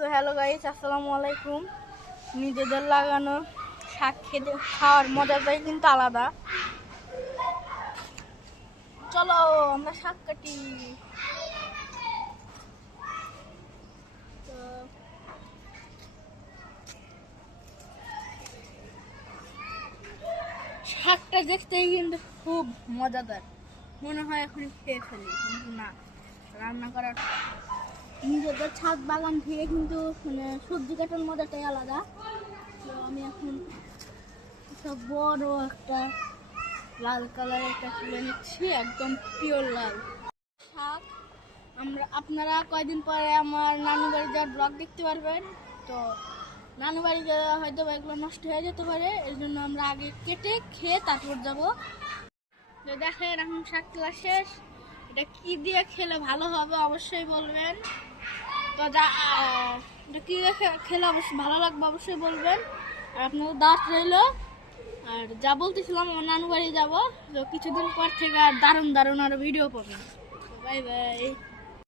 So hello guys, আসসালামু আলাইকুম। নিজেদের লাগানো শাক খেতে খাওয়ার মজাটাই কিন্তু আলাদা। চলো আমরা শাক কাটি। শাকটা দেখতেই কিন্তু খুব মজাদার, মনে হয় এখন খেয়ে ফেলি, কিন্তু না, রান্না করার নিজেদের ছাদ বাগান থেকে কিন্তু মানে সবজি কাটার মজাটাই আলাদা। তো আমি এখন একটা বড় একটা লাল কালার একটা তুলে নিচ্ছি, একদম পিওর লাল শাক। আপনারা কয়দিন পরে আমার নানু বাড়ি যাওয়ার ব্লগ দেখতে পারবেন। তো নানু বাড়ি গেলে হয়তো এগুলো নষ্ট হয়ে যেতে পারে, এর জন্য আমরা আগে কেটে খেয়ে তারপর যাবো। তো দেখেন এখন শাক তোলা শেষ। এটা কি দিয়ে খেলে ভালো হবে অবশ্যই বলবেন। তো এটা কি দিয়ে খেলে অবশ্যই ভালো লাগবে অবশ্যই বলবেন। আর আপনাদের দাঁত রইল। আর যা বলতেছিলাম, আমার নানু বাড়ি যাবো, তো কিছুদিন পর থেকে আর দারুণ দারুণ আরো ভিডিও পাবেন। Bye bye.